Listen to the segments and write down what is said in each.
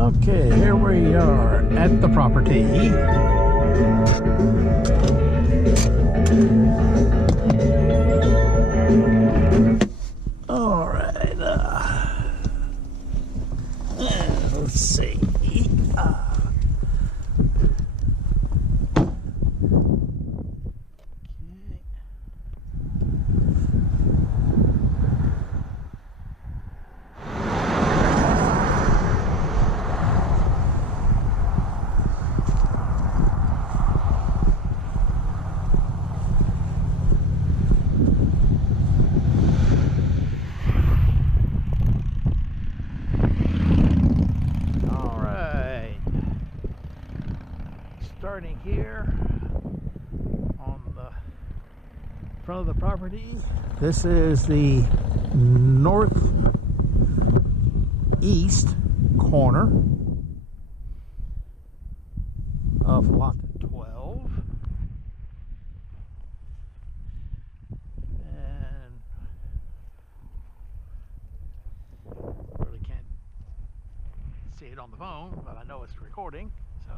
Okay, here we are at the property. All right, let's see. Starting here on the front of the property. This is the northeast corner of lot 12. And really can't see it on the phone, but I know it's recording, so.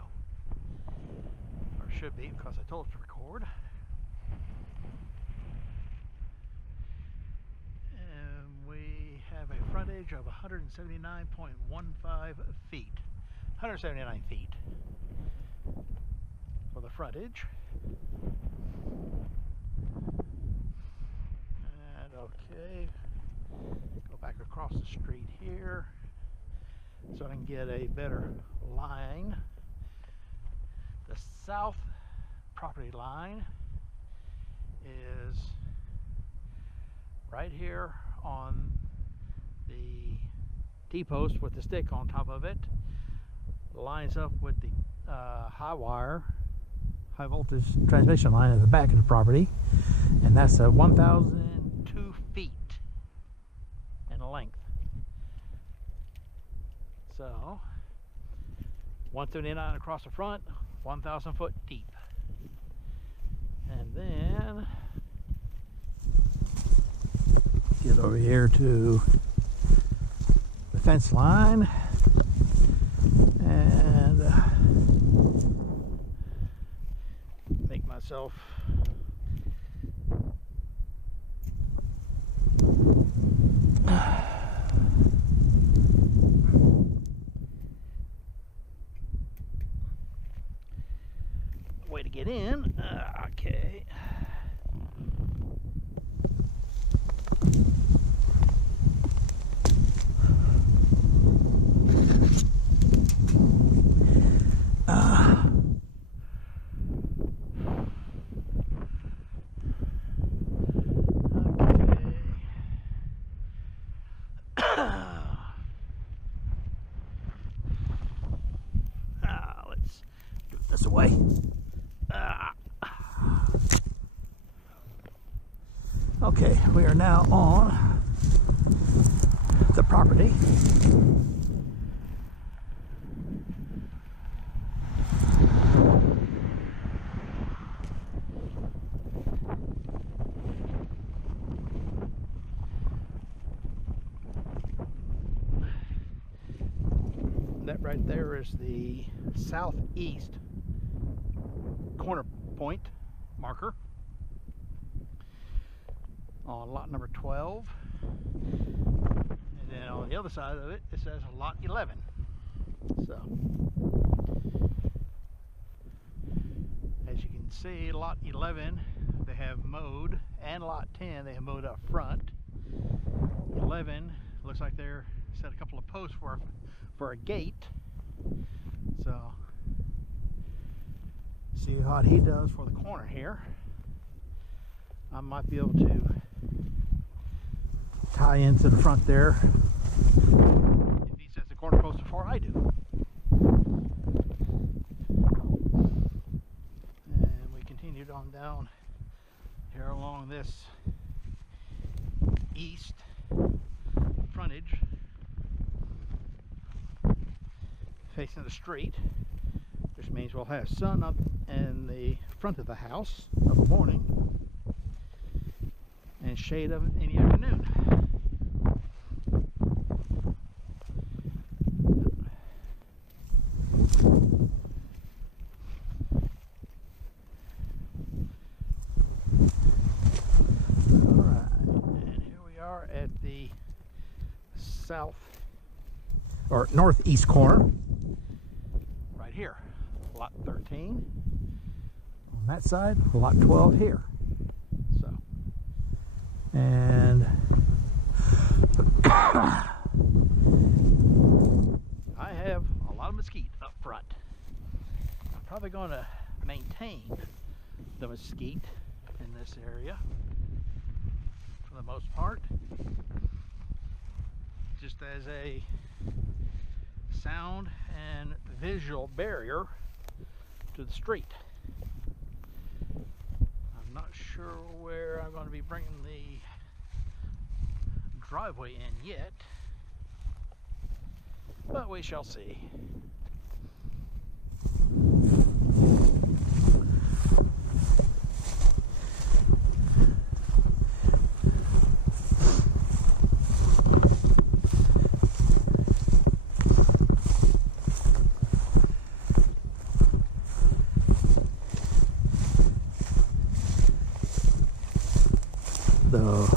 Or should be, because I told it to record. And we have a frontage of 179.15 feet. 179 feet for the frontage. And okay, go back across the street here so I can get a better line. The south property line is right here on the T-post with the stick on top of it. Lines up with the high voltage transmission line at the back of the property, and that's 1,002 feet in length. So 179 across the front, 1,000 foot deep. And then get over here to the fence line and make myself way to get in. Okay. Let's do it this way. Okay, we are now on the property. That right there is the southeast corner point marker on lot number 12, and then on the other side of it, it says lot 11. So as you can see, lot 11 they have mowed, and lot 10 they have mowed up front. 11 looks like they're set a couple of posts for a gate. So see what he does for the corner here. I might be able to tie into the front there if he sets the corner post before I do. And we continued on down here along this east frontage facing the street, which means we'll have sun up in the front of the house of the morning and shade of it in the afternoon. south or northeast corner right here. Lot 13 on that side, lot 12 here. So, and I have a lot of mesquite up front. I'm probably going to maintain the mesquite in this area for the most part, just as a sound and visual barrier to the street. I'm not sure where I'm going to be bringing the driveway in yet, but we shall see.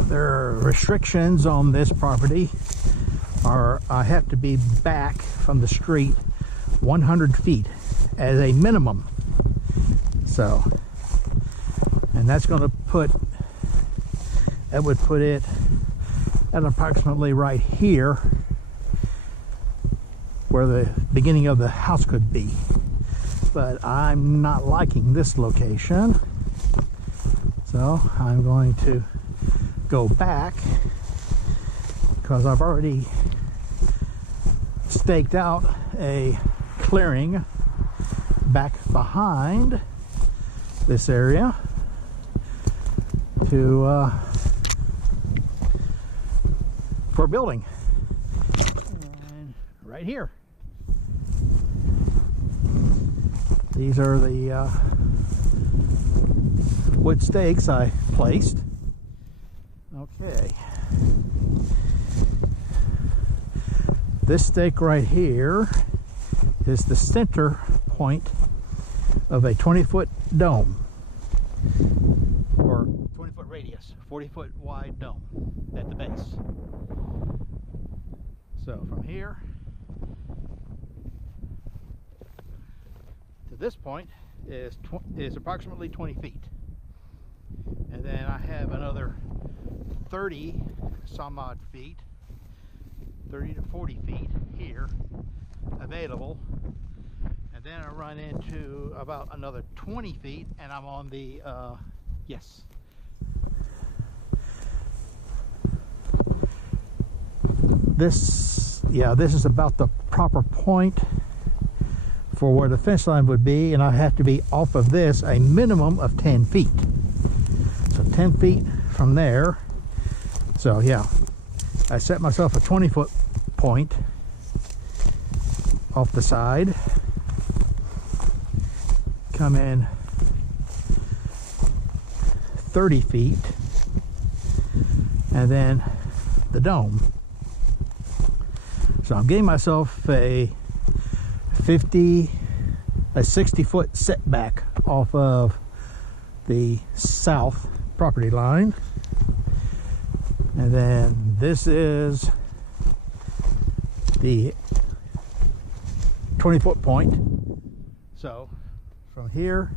There are restrictions on this property. I have to be back from the street 100 feet as a minimum. So, and that's going to put, that would put it at approximately right here where the beginning of the house could be. But I'm not liking this location, so I'm going to go back because I've already staked out a clearing back behind this area to for building. And right here, these are the wood stakes I placed. Okay, this stake right here is the center point of a 20-foot dome, or 20-foot radius, 40-foot wide dome at the base. So from here to this point is approximately 20 feet. And then I have another 30 some odd feet, 30 to 40 feet here available, and then I run into about another 20 feet and I'm on the yes, this is about the proper point for where the fence line would be, and I have to be off of this a minimum of 10 feet. So 10 feet from there. So yeah, I set myself a 20-foot point off the side, come in 30 feet, and then the dome. So I'm getting myself a 60-foot setback off of the south property line. And then this is the 20-foot point. So from here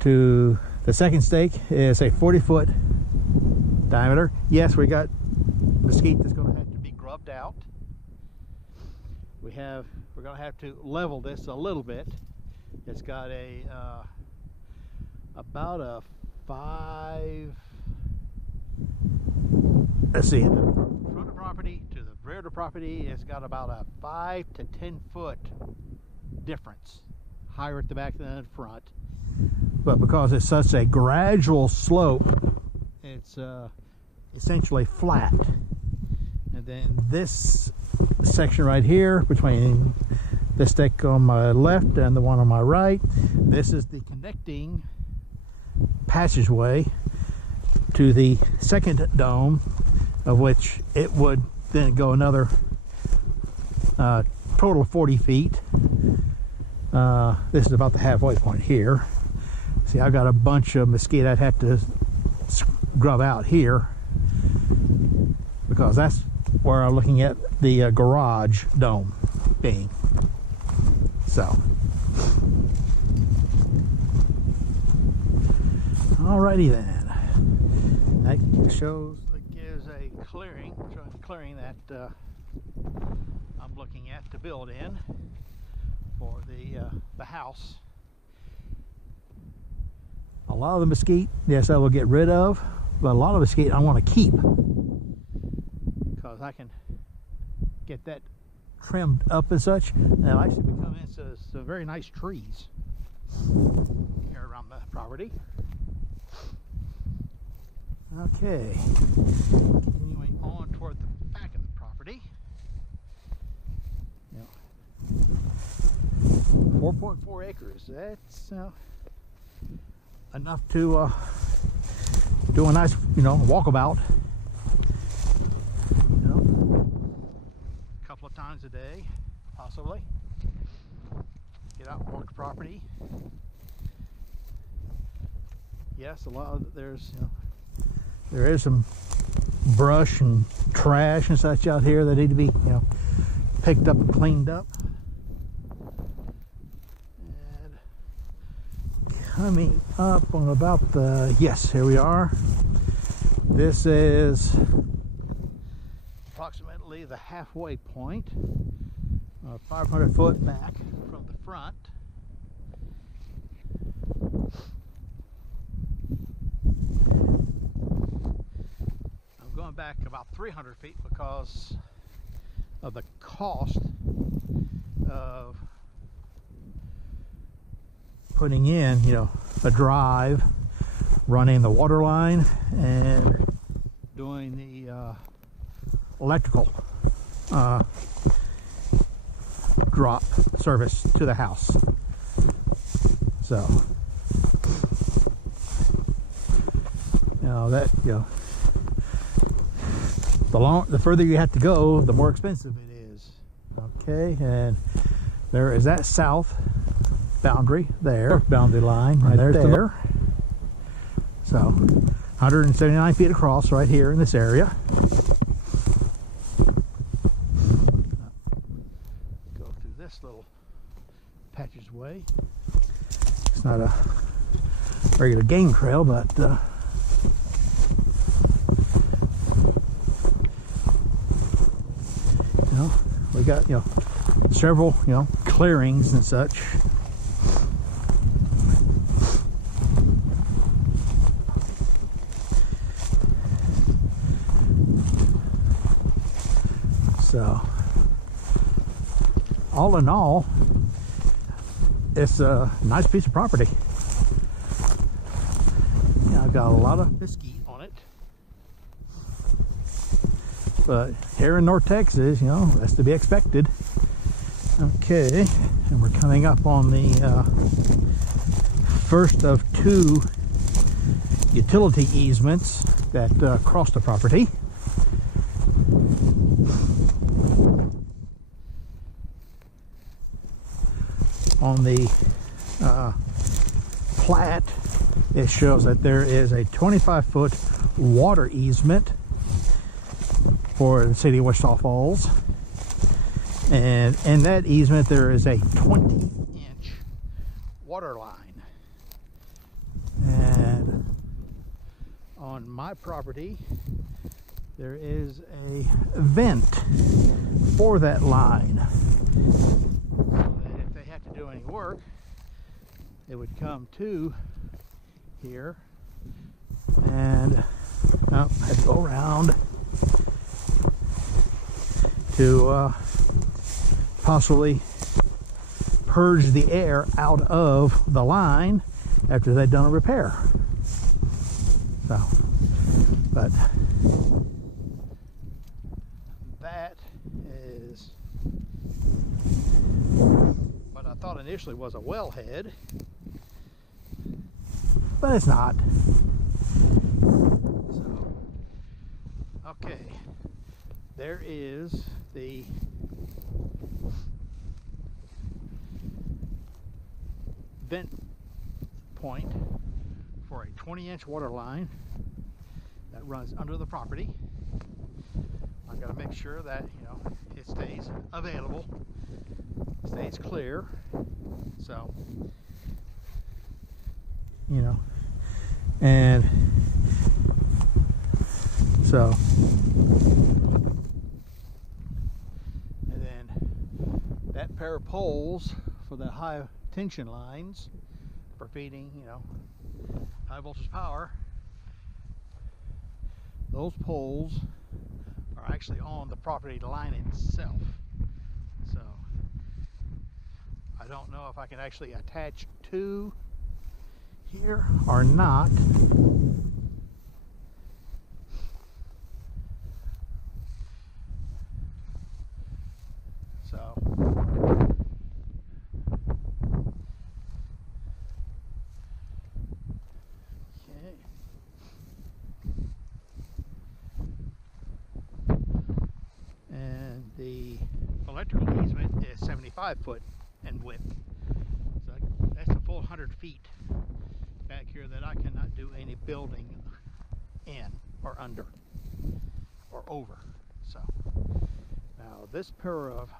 to the second stake is a 40-foot diameter. Yes, we got mesquite that's going to have to be grubbed out. We're going to have to level this a little bit. It's got a about a 5. Let's see, the front of the property to the rear of the property, it's got about a 5 to 10 foot difference, higher at the back than at the front. But because it's such a gradual slope, it's essentially flat. And then this section right here, between the stake on my left and the one on my right, this is the connecting passageway to the second dome, of which it would then go another total of 40 feet. This is about the halfway point here. See, I've got a bunch of mesquite I'd have to grub out here, because that's we're looking at the garage dome being. So, alrighty then. That gives a clearing, showing the clearing that I'm looking at to build in for the house. A lot of the mesquite, yes, I will get rid of, but a lot of mesquite I want to keep because I can get that trimmed up and such, and it'll actually become into some very nice trees here around the property. Okay, continuing on toward the back of the property. 4.4 acres. That's enough to do a nice, walkabout. A couple of times a day, possibly. Get out and walk the property. Yes, there is some brush and trash and such out here that need to be, picked up and cleaned up. And coming up on about yes, here we are. This is approximately the halfway point, 500 foot back from the front. I'm going back about 300 feet because of the cost of putting in, a drive, running the water line, and doing the electrical drop service to the house. So, the further you have to go, the more expensive it is. Okay, and there is that south boundary there, boundary line right there. So 179 feet across right here in this area. Go through this little passageway. It's not a regular game trail, but we got several clearings and such. So, all in all, it's a nice piece of property. I've got a lot of mesquite on it, but here in North Texas, that's to be expected. Okay, and we're coming up on the first of two utility easements that cross the property. On the plat, it shows that there is a 25-foot water easement for the city of Wichita Falls, and in that easement there is a 20-inch water line. And on my property there is a vent for that line, so that if they have to do any work, it would come to here, and I have to go around to possibly purge the air out of the line after they've done a repair. So, but that is what I thought initially was a wellhead, but it's not. So, okay, there is the vent point for a 20-inch water line that runs under the property. My I got to make sure that, you know, it stays available, stays clear. So, you know, and so, and then that pair of poles for the high tension lines for feeding, you know, high voltage power, those poles are actually on the property line itself. So I don't know if I can actually attach two here or not. So okay. And the electrical easement is 75 foot in width. So that's a full 100 feet back here that I cannot do any building in or under or over. So now this pair of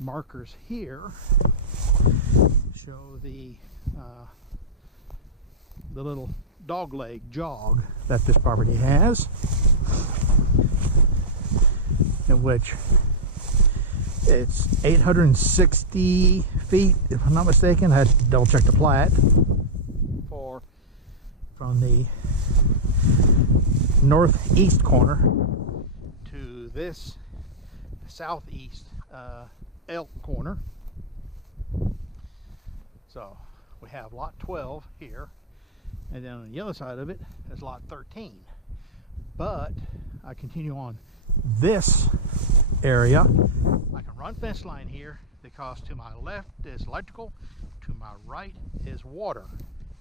markers here show the little dog leg jog that this property has, in which it's 860 feet, if I'm not mistaken. I had to double check the plat, from the northeast corner to this southeast elk corner. So we have lot 12 here, and then on the other side of it is lot 13. But I continue on this area. I can run fence line here because to my left is electrical, to my right is water,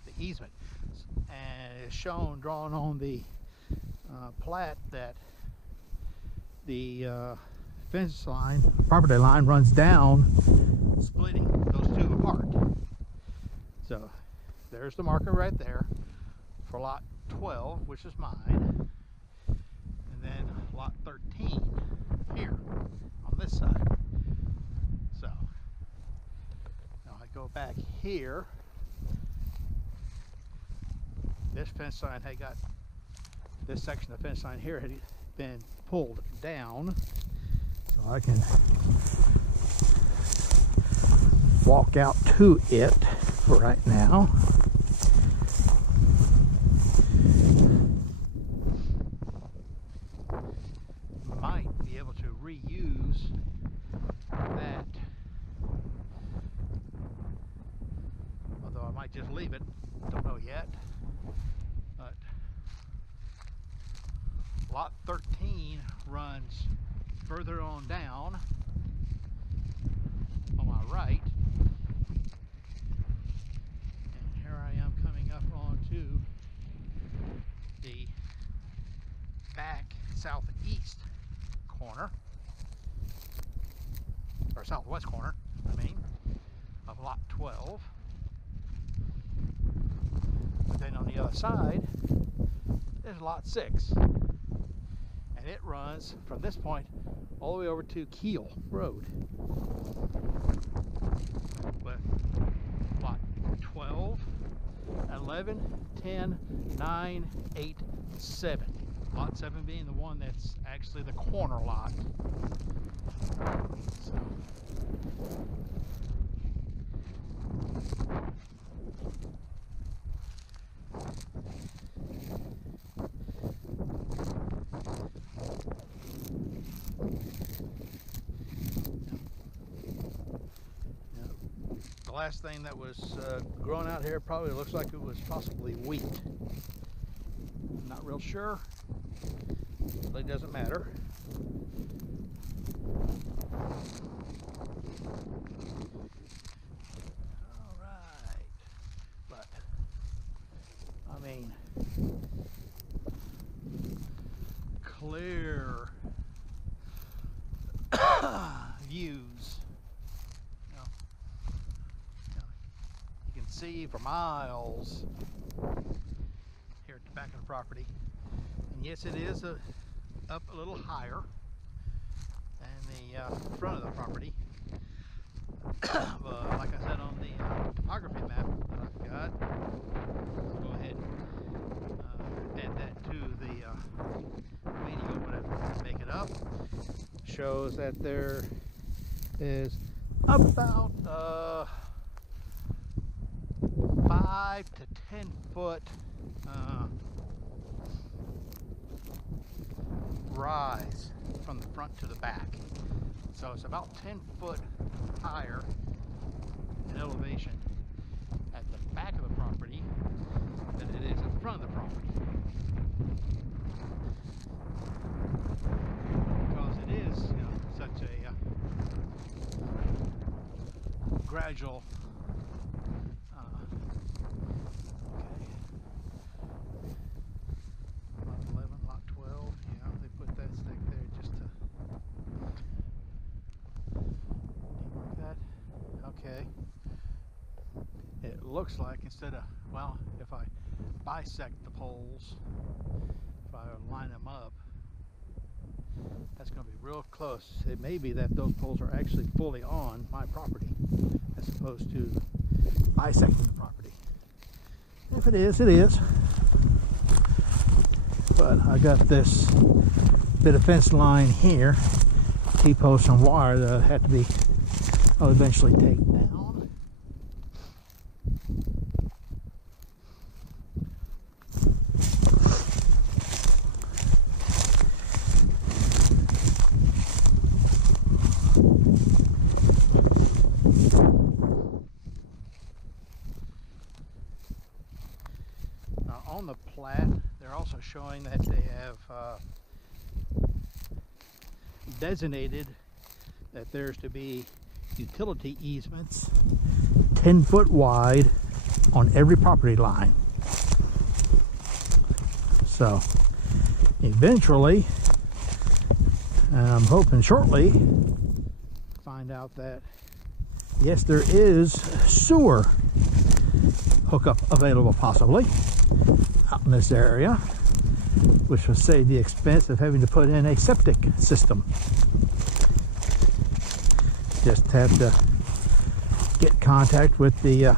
the easement, and it's shown, drawn on the plat, that the fence line, property line, runs down, splitting those two apart. So there's the marker right there for lot 12, which is mine, and then lot 13 here on this side. So now I go back here. This fence line had got, this section of fence line here had been pulled down, so I can walk out to it for right now. Might be able to reuse that, although I might just leave it, don't know yet. But lot 13 runs further on down on my right, and here I am coming up onto the back southeast corner, or southwest corner, I mean, of lot 12. But then on the other side is lot 6, and it runs from this point all the way over to Keel Road. But lot 12, 11, 10, 9, 8, 7. Lot 7 being the one that's actually the corner lot. So. The last thing that was grown out here probably looks like it was possibly wheat. I'm not real sure. It doesn't matter. All right, but I mean, clear views. You can see for miles here at the back of the property. And yes, it is up a little higher, front of the property. But like I said on the topography map that I've got, I'll go ahead and add that to the video whenever I make it up. Shows that there is about 5 to 10 foot rise from the front to the back. So it's about 10 foot higher in elevation at the back of the property than it is at the front of the property. Because it is, you know, such a gradual lot 11, lot 12, yeah, they put that stick there just to demark that. Okay, it looks like instead of, well, if I bisect the poles, if I line them up, that's going to be real close. It may be that those poles are actually fully on my property as opposed to bisecting the property. If it is, it is. But I got this bit of fence line here, T-post and wire that have to be, I'll eventually take down. On the plat, they're also showing that they have designated that there's to be utility easements 10 foot wide on every property line. So eventually, I'm hoping shortly, find out that yes, there is sewer hookup available possibly out in this area, which will save the expense of having to put in a septic system. Just have to get contact with the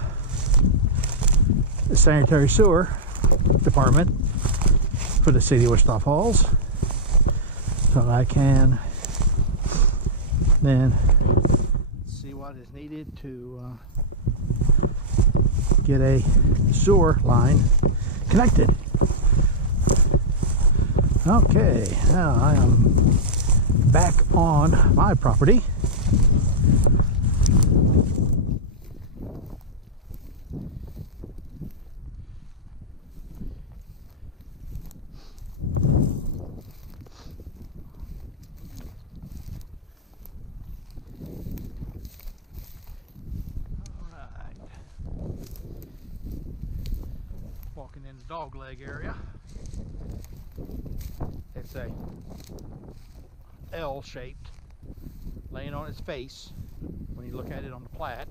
sanitary sewer department for the city of Wichita Falls, so I can then see what is needed to get a sewer line connected. Okay, now I am back on my property. Walking in the dog leg area. It's a L shaped, laying on its face when you look at it on the plat,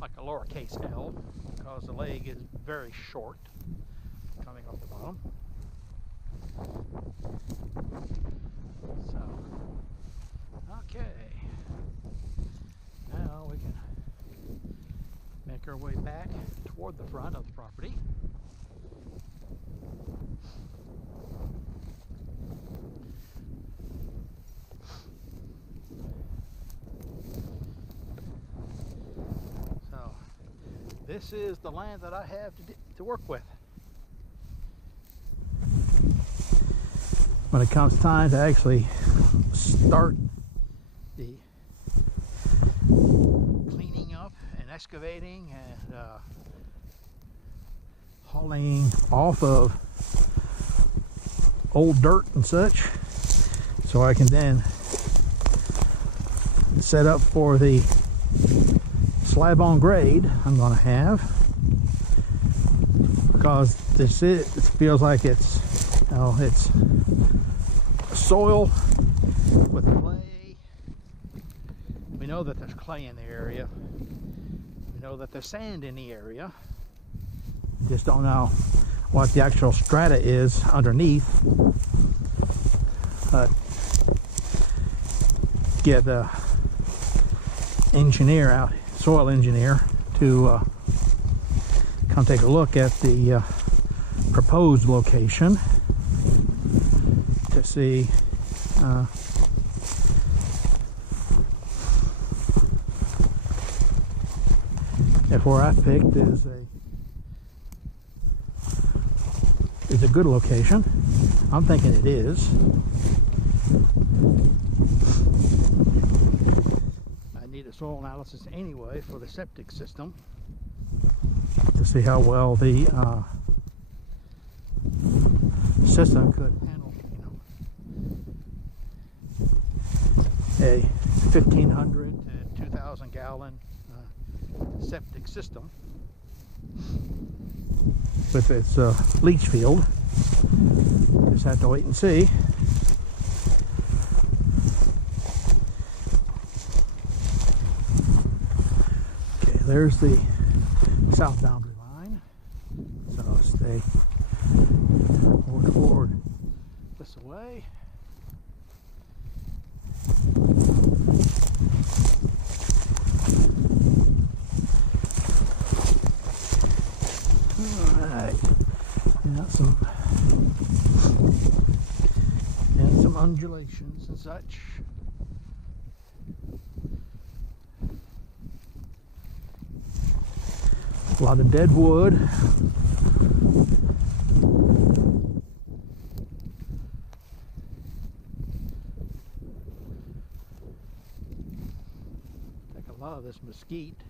like a lowercase L, because the leg is very short coming off the bottom. So, okay, now we can make our way back toward the front of the property. So this is the land that I have to work with. When it comes time to actually start the cleaning up and excavating and hauling off of old dirt and such, so I can then set up for the slab on grade I'm going to have, because this it feels like it's, you know, it's soil with clay. We know that there's clay in the area. We know that there's sand in the area. Just don't know what the actual strata is underneath. But get a engineer out, soil engineer, to come take a look at the proposed location to see if where I picked is a good location. I'm thinking it is. I need a soil analysis anyway for the septic system to see how well the system could handle, a 1,500 to 2,000 gallon septic system with its leach field. Just have to wait and see. Okay, there's the south boundary line. So stay more toward this way. Some undulations and such. A lot of dead wood. Take a lot of this mesquite,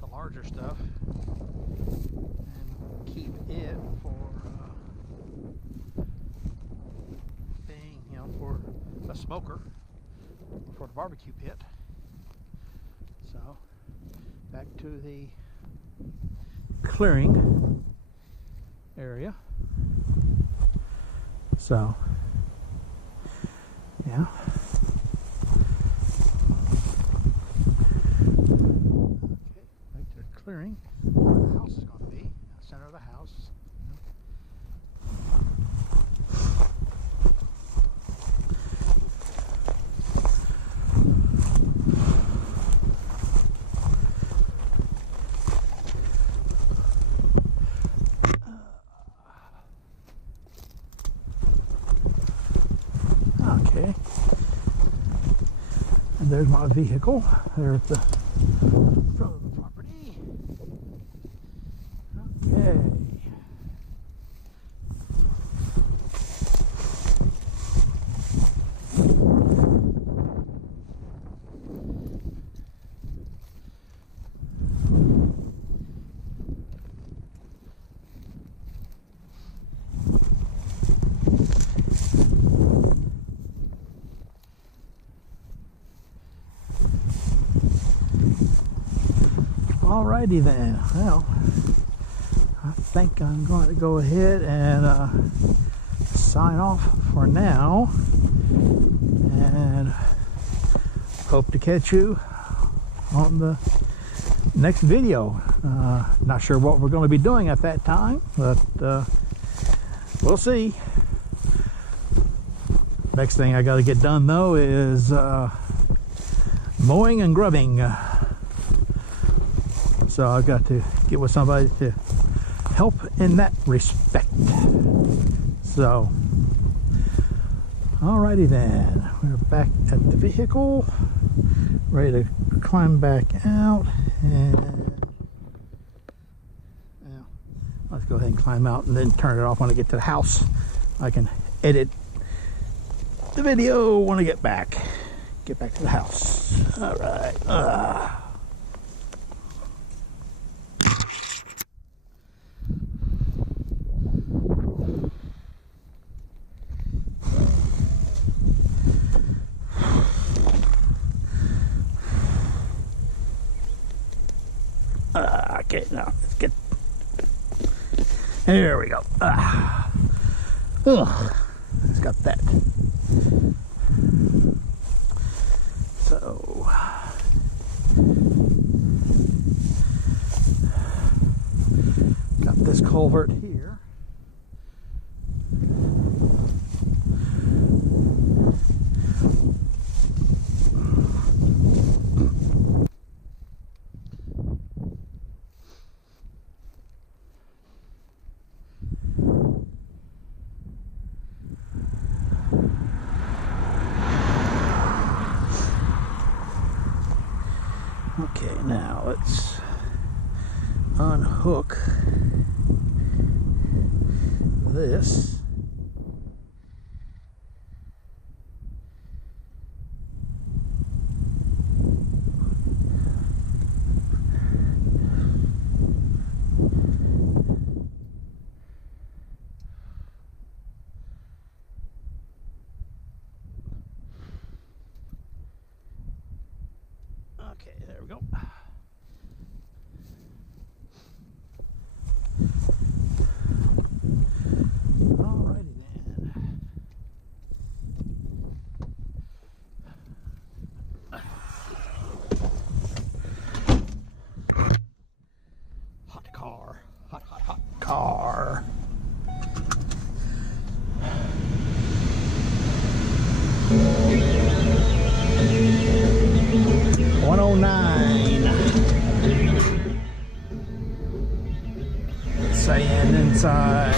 the larger stuff, and keep it for for a smoker for the barbecue pit. So back to the clearing area. So yeah, okay, back to the clearing where the house is going to be, the center of the house. Okay, and there's my vehicle there at the front of the property. Okay. Alrighty then, well, I think I'm going to go ahead and sign off for now, and hope to catch you on the next video. Not sure what we're going to be doing at that time, but we'll see. Next thing I got to get done though is mowing and grubbing. So I've got to get with somebody to help in that respect. So, alrighty then, we're back at the vehicle, ready to climb back out, and yeah, let's go ahead and climb out and then turn it off when I get to the house. I can edit the video when I get back to the house. Alright. Okay, now let's get. There we go. It's got that. So, got this culvert here. Okay, now let's unhook this. Okay, there we go. Alrighty then. Hot car. Hot, hot, hot car. Sand inside.